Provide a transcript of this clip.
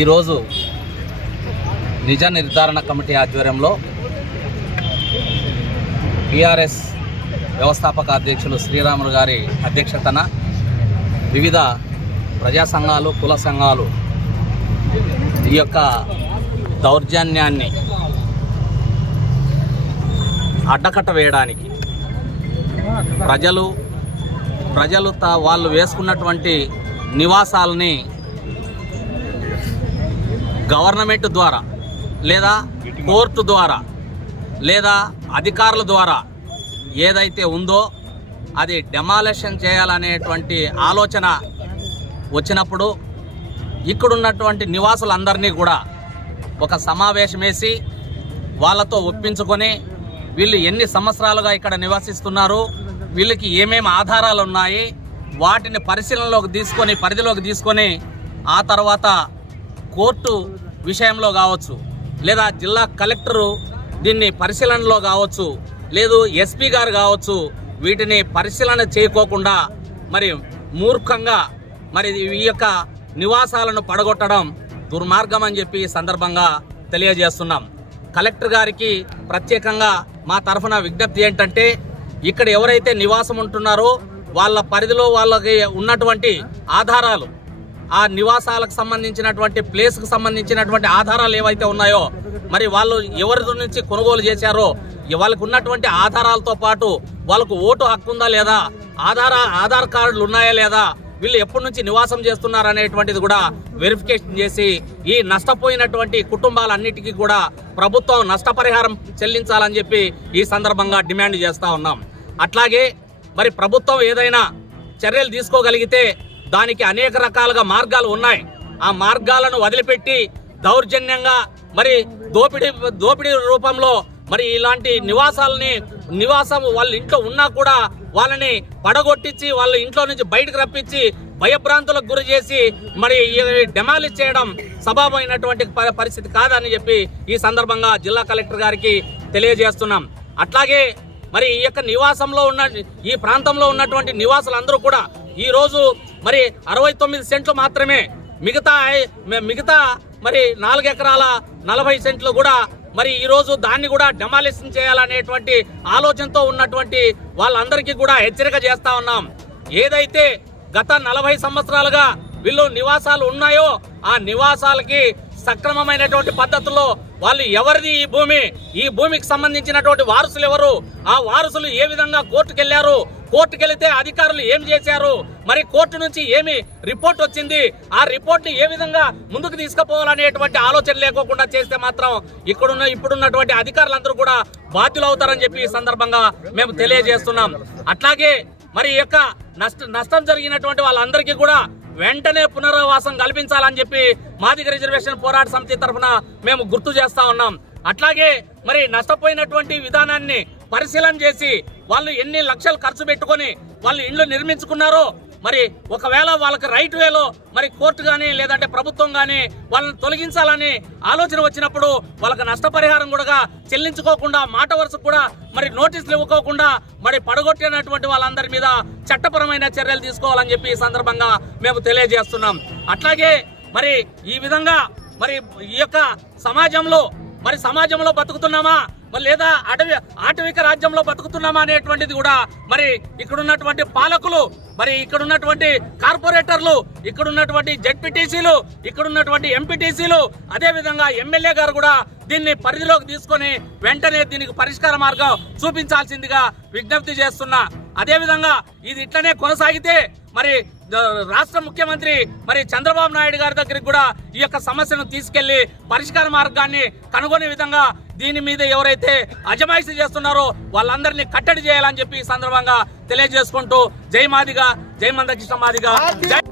ఈరోజు నిజ నిర్ధారణ కమిటీ ఆధ్వర్యంలో టీఆర్ఎస్ వ్యవస్థాపక అధ్యక్షులు శ్రీరాములు గారి అధ్యక్షతన వివిధ ప్రజా సంఘాలు, కుల సంఘాలు ఈ యొక్క దౌర్జన్యాన్ని అడ్డకట్ట వేయడానికి ప్రజలు వాళ్ళు వేసుకున్నటువంటి నివాసాలని గవర్నమెంట్ ద్వారా లేదా కోర్టు ద్వారా లేదా అధికారుల ద్వారా ఏదైతే ఉందో అది డెమాలిషన్ చేయాలనేటువంటి ఆలోచన వచ్చినప్పుడు ఇక్కడున్నటువంటి నివాసులందరినీ కూడా ఒక సమావేశం వేసి వాళ్ళతో ఒప్పించుకొని వీళ్ళు ఎన్ని సంవత్సరాలుగా ఇక్కడ నివసిస్తున్నారు, వీళ్ళకి ఏమేమి ఆధారాలు ఉన్నాయి, వాటిని పరిధిలోకి తీసుకొని ఆ తర్వాత కోర్టు విషయంలో కావచ్చు, లేదా జిల్లా కలెక్టరు దీన్ని పరిశీలనలో కావచ్చు, లేదు ఎస్పీ గారు కావచ్చు, వీటిని పరిశీలన చేయకోకుండా మరి మూర్ఖంగా మరి ఈ యొక్క నివాసాలను పడగొట్టడం దుర్మార్గం అని చెప్పి ఈ సందర్భంగా తెలియజేస్తున్నాం. కలెక్టర్ గారికి ప్రత్యేకంగా మా తరఫున విజ్ఞప్తి ఏంటంటే, ఇక్కడ ఎవరైతే నివాసం ఉంటున్నారో వాళ్ళ పరిధిలో వాళ్ళకి ఉన్నటువంటి ఆధారాలు, ఆ నివాసాలకు సంబంధించినటువంటి ప్లేస్కు సంబంధించినటువంటి ఆధారాలు ఏవైతే ఉన్నాయో, మరి వాళ్ళు ఎవరి నుంచి కొనుగోలు చేశారో వాళ్ళకు ఉన్నటువంటి ఆధారాలతో పాటు వాళ్ళకు ఓటు హక్కు ఉందా లేదా, ఆధార్ కార్డులు ఉన్నాయా లేదా, వీళ్ళు ఎప్పటి నుంచి నివాసం చేస్తున్నారు అనేటువంటిది కూడా వెరిఫికేషన్ చేసి ఈ నష్టపోయినటువంటి కుటుంబాలన్నిటికీ కూడా ప్రభుత్వం నష్టపరిహారం చెల్లించాలని చెప్పి ఈ సందర్భంగా డిమాండ్ చేస్తూ ఉన్నాం. అట్లాగే మరి ప్రభుత్వం ఏదైనా చర్యలు తీసుకోగలిగితే దానికి అనేక రకాలుగా మార్గాలు ఉన్నాయి. ఆ మార్గాలను వదిలిపెట్టి దౌర్జన్యంగా మరి దోపిడీ రూపంలో మరి ఇలాంటి నివాసం వాళ్ళ ఇంట్లో ఉన్నా కూడా వాళ్ళని పడగొట్టించి వాళ్ళ ఇంట్లో నుంచి బయటకు రప్పించి భయభ్రాంతులకు గురి చేసి మరి డెమాలిష్ చేయడం సబబైనటువంటి పరిస్థితి కాదని చెప్పి ఈ సందర్భంగా జిల్లా కలెక్టర్ గారికి తెలియజేస్తున్నాం. అట్లాగే మరి ఈ యొక్క ఈ ప్రాంతంలో ఉన్నటువంటి నివాసులందరూ కూడా ఈ రోజు మరి 69 సెంట్లు మాత్రమే, మిగతా మరి 4 ఎకరాల 40 సెంట్లు కూడా మరి ఈ రోజు దాన్ని కూడా డెమాలిషన్ చేయాలనేటువంటి ఆలోచనతో ఉన్నటువంటి వాళ్ళందరికీ కూడా హెచ్చరిక చేస్తా ఉన్నాం. ఏదైతే గత 40 సంవత్సరాలుగా వీళ్ళు నివాసాలు ఉన్నాయో ఆ నివాసాలకి సక్రమమైనటువంటి పద్ధతుల్లో వాళ్ళు ఎవరిది ఈ భూమికి సంబంధించినటువంటి వారసులు ఎవరు, ఆ వారసులు ఏ విధంగా కోర్టుకెళ్లారు, కోర్టుకెళ్తే అధికారులు ఏం చేశారు, మరి కోర్టు నుంచి ఏమి రిపోర్ట్ వచ్చింది, ఆ రిపోర్ట్ ని ఏ విధంగా ముందుకు తీసుకుపోవాలనేటువంటి ఆలోచన లేకోకుండా చేస్తే మాత్రం ఇప్పుడున్నటువంటి అధికారులందరూ కూడా బాధ్యులు అవుతారని చెప్పి ఈ సందర్భంగా మేము తెలియజేస్తున్నాం. అట్లాగే మరి ఈ యొక్క నష్టం జరిగినటువంటి వాళ్ళందరికీ కూడా వెంటనే పునరావాసం కల్పించాలని చెప్పి మాదిగ రిజర్వేషన్ పోరాట సమితి తరఫున మేము గుర్తు చేస్తా ఉన్నాం. అట్లాగే మరి నష్టపోయినటువంటి విధానాన్ని పరిశీలన చేసి వాళ్ళు ఎన్ని లక్షలు ఖర్చు పెట్టుకొని వాళ్ళు ఇళ్లు నిర్మించుకున్నారో మరి ఒకవేళ వాళ్ళకి రైట్ వేలో మరి కోర్టు కానీ లేదంటే ప్రభుత్వం కానీ వాళ్ళని తొలగించాలని ఆలోచన వచ్చినప్పుడు వాళ్ళకి నష్టపరిహారం కూడా చెల్లించుకోకుండా మాట వరుసకు కూడా మరి నోటీసులు ఇవ్వకోకుండా మరి పడగొట్టినటువంటి వాళ్ళందరి మీద చట్టపరమైన చర్యలు తీసుకోవాలని చెప్పి ఈ సందర్భంగా మేము తెలియజేస్తున్నాం. అట్లాగే మరి ఈ విధంగా మరి ఈ యొక్క సమాజంలో బతుకుతున్నామా మరి లేదా ఆటవిక రాజ్యంలో బతుకుతున్నామా అనేటువంటిది కూడా మరి ఇక్కడున్నటువంటి పాలకులు, మరి ఇక్కడున్నటువంటి కార్పొరేటర్లు, ఇక్కడున్నటువంటి జెడ్పీటీసీలు, ఇక్కడున్నటువంటి ఎంపీటీసీలు, అదే విధంగా ఎమ్మెల్యే గారు కూడా దీన్ని పరిధిలోకి తీసుకొని వెంటనే దీనికి పరిష్కార మార్గం చూపించాల్సిందిగా విజ్ఞప్తి చేస్తున్నా. అదే విధంగా ఇది ఇట్లనే కొనసాగితే మరి రాష్ట్ర ముఖ్యమంత్రి మరి చంద్రబాబు నాయుడు గారి దగ్గరికి కూడా ఈ యొక్క సమస్యను తీసుకెళ్లి పరిష్కార మార్గాన్ని కనుగొనే విధంగా దీని మీద ఎవరైతే అజమాయిషీ చేస్తున్నారో వాళ్ళందరినీ కట్టడి చేయాలని చెప్పి ఈ సందర్భంగా తెలియజేసుకుంటూ జై మాదిగ, జై మందకృష్ణ మాదిగ, జై